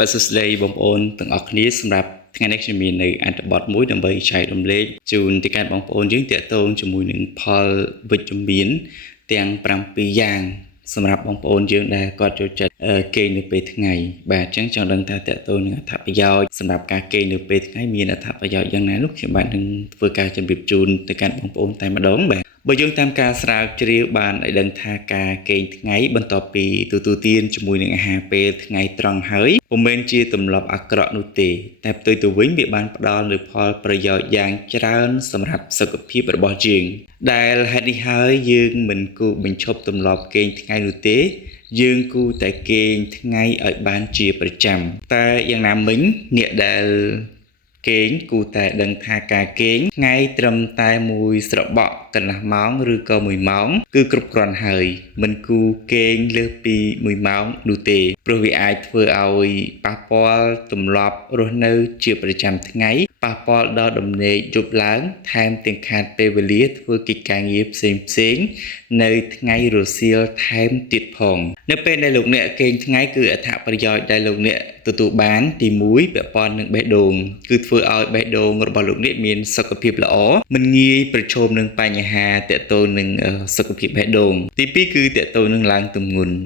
បាទសួស្តីបងប្អូនទាំងអស់គ្នាសម្រាប់ថ្ងៃនេះខ្ញុំមាននៅអត្ថបទមួយដើម្បីចែករំលែកជូនទៅកាន់បងប្អូនយើងទាក់ទងជាមួយនឹងផលវិជ្ជមានទាំង7យ៉ាងសម្រាប់បងប្អូនយើងដែលគាត់ចូលចិត្តគេងនៅពេលថ្ងៃបាទអញ្ចឹងចង់ដឹងថាទាក់ទងនឹងអត្ថប្រយោជន៍សម្រាប់ការគេងនៅពេលថ្ងៃមានអត្ថប្រយោជន៍យ៉ាងណានោះខ្ញុំបាទនឹងធ្វើការជម្រាបជូនទៅកាន់បងប្អូនតែម្ដងបាទបើយើងតាមការស្រាវជ្រាវបានឲ្យដឹងថាការគេងថ្ងៃបន្ទាប់ពីទទួលទានជាមួយនឹងអាហារពេលថ្ងៃត្រង់ហើយពុំមែនជាទម្លាប់អាក្រក់នោះទេតែផ្ទុយទៅវិញវាបានផ្ដល់នូវផលប្រយោជន៍យ៉ាងច្រើនសម្រាប់សុខភាពរបស់យើងដែលហេតុនេះហើយយើងមិនគួរបញ្ឈប់ទម្លាប់គេងថ្ងៃនោះទេយើងគួរតែគេងថ្ងៃឲ្យបានជាប្រចាំតែយ៉ាងណាមិញអ្នកដែលគេងគួរតែដឹងថាការគេងថ្ងៃត្រឹមតែមួយស្របក់កន្លះម៉ោងឬក៏1ម៉ោងគឺគ្រប់គ្រាន់ហើយមិនគួរគេងលើសពី1ម៉ោងនោះទេព្រោះវាអាចធ្វើឲ្យប៉ះពាល់ទម្លាប់រស់នៅជាប្រចាំថ្ងៃប៉ះពាល់ដល់ដំណេកយប់ឡើងថែមទាំងខាតពេលវេលាធ្វើកិច្ចការងារផ្សេងនៅថ្ងៃរសៀលថែមទៀតផងនៅពេលដែលលោកអ្នកគេងថ្ងៃគឺអត្ថប្រយោជន៍ដែលលោកអ្នកទទួលបានទី1ពាក់ព័ន្ធនឹងបេះដូងគឺធ្វើឲ្យបេះដូងរបស់លោកអ្នកមានសុខភាពល្អមិនងាយប្រឈមនឹងបញ្ហាទាក់ទងនឹងសុខភាពបេះដូងទី2គឺទាក់ទងនឹងឡើងទម្ងន់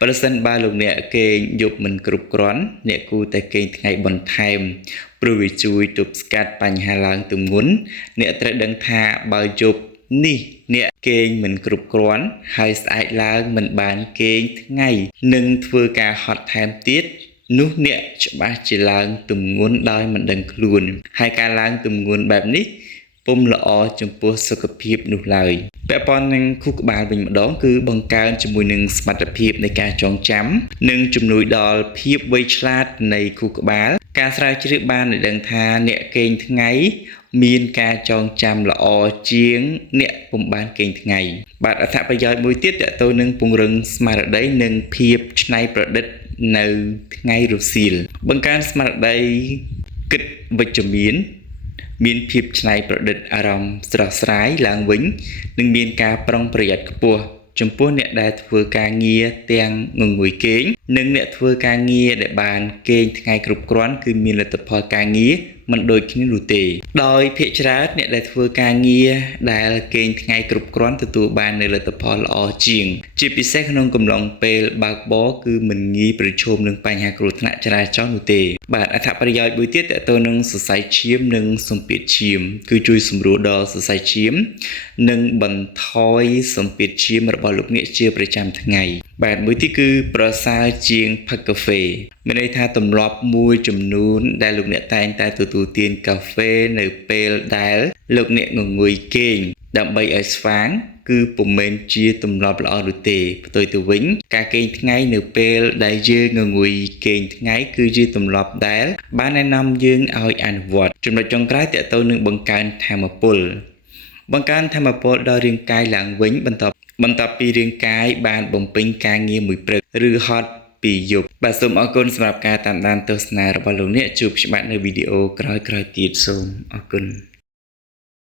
ប្រសិនបើលោកអ្នកគេងយប់មិនគ្រប់គ្រាន់អ្នកគួរតែគេងថ្ងៃបន្ថែមព្រោះវាជួយទប់ស្កាត់បញ្ហាឡើងទម្ងន់អ្នកត្រូវដឹងថាបើយប់នេះអ្នកគេងមិនគ្រប់គ្រាន់ហើយស្អែកឡើងមិនបានគេងថ្ងៃនឹងធ្វើការហត់ថែមទៀតនោះអ្នកច្បាស់ជាឡើងទម្ងន់ដោយមិនដឹងខ្លួនហើយការឡើងទម្ងន់បែបនេះពុំល្អចំពោះសុខភាពនោះឡើយពាក់ព័ន្ធនឹងខួរក្បាលវិញម្ដងគឺបង្កើនជាមួយនឹងសមត្ថភាពនៃការចងចាំនិងជំនួយដល់ភាពវៃឆ្លាតនៃខួរក្បាលការស្រាវជ្រាវបានឲ្យដឹងថាអ្នកគេងថ្ងៃមានការចងចាំល្អជាងអ្នកពុំបានគេងថ្ងៃបាទអត្ថប្រយោជន៍មួយទៀតទាក់ទងនឹងពង្រឹងស្មារតីនិងភាពច្នៃប្រឌិតនៅថ្ងៃរសៀលបង្កើនស្មារតីគិតវិជ្ជមានភាពច្នៃប្រឌិតអារម្មណ៍ស្រស់ស្រាយឡើងវិញនិងមានការប្រុងប្រយ័ត្នខ្ពស់ចំពោះអ្នកដែលធ្វើការងារទាំងងងុយគេងនិងអ្នកធ្វើការងារដែលបានគេងថ្ងៃគ្រប់គ្រាន់គឺមានលទ្ធផលការងារមិនដូចគ្នានោះទេដោយភាគច្រើនអ្នកដែលធ្វើការងារដែលគេងថ្ងៃគ្រប់គ្រាន់ទទួលបាននូវលទ្ធផលល្អជាងជាពិសេសក្នុងកំឡុងពេលបើកបរគឺមិនងាយប្រឈមនឹងបញ្ហាគ្រោះថ្នាក់ចរាចរណ៍នោះទេបាទអត្ថប្រយោជន៍មួយទៀតទាក់ទងនឹងសរសៃឈាមនិងសម្ពាធឈាមគឺជួយសម្រួលដល់សរសៃឈាមនិងបន្ថយសម្ពាធឈាមរបស់លោកអ្នកជាប្រចាំថ្ងៃបាទមួយទៀតគឺប្រសើរជាងផឹកកាហ្វេមានន័យថាទម្លាប់មួយចំនួនដែលលោកអ្នកតែងតែទទួលទានកាហ្វេនៅពេលដែលលោកអ្នកងងុយគេងដើម្បីឲ្យស្វាងគឺពុំមែនជាទម្លាប់ល្អនោះទេផ្ទុយទៅវិញការគេងថ្ងៃនៅពេលដែលយើងងងុយគេងថ្ងៃគឺជាទម្លាប់ដែលបានណែនាំយើងឲ្យអនុវត្តចំណុចចុងក្រោយទាក់ទងនឹងបង្កើនថាមពលដល់រាងកាយឡើងវិញបន្ទាប់ពីរាងកាយបានបំពេញការងារមួយព្រឹកឬហត់ពីយប់បាទសូមអរគុណសម្រាប់ការតាមដានទស្សនារបស់លោកអ្នកជួបច្បាស់នៅវីដេអូក្រោយៗទៀតសូមអរគុណ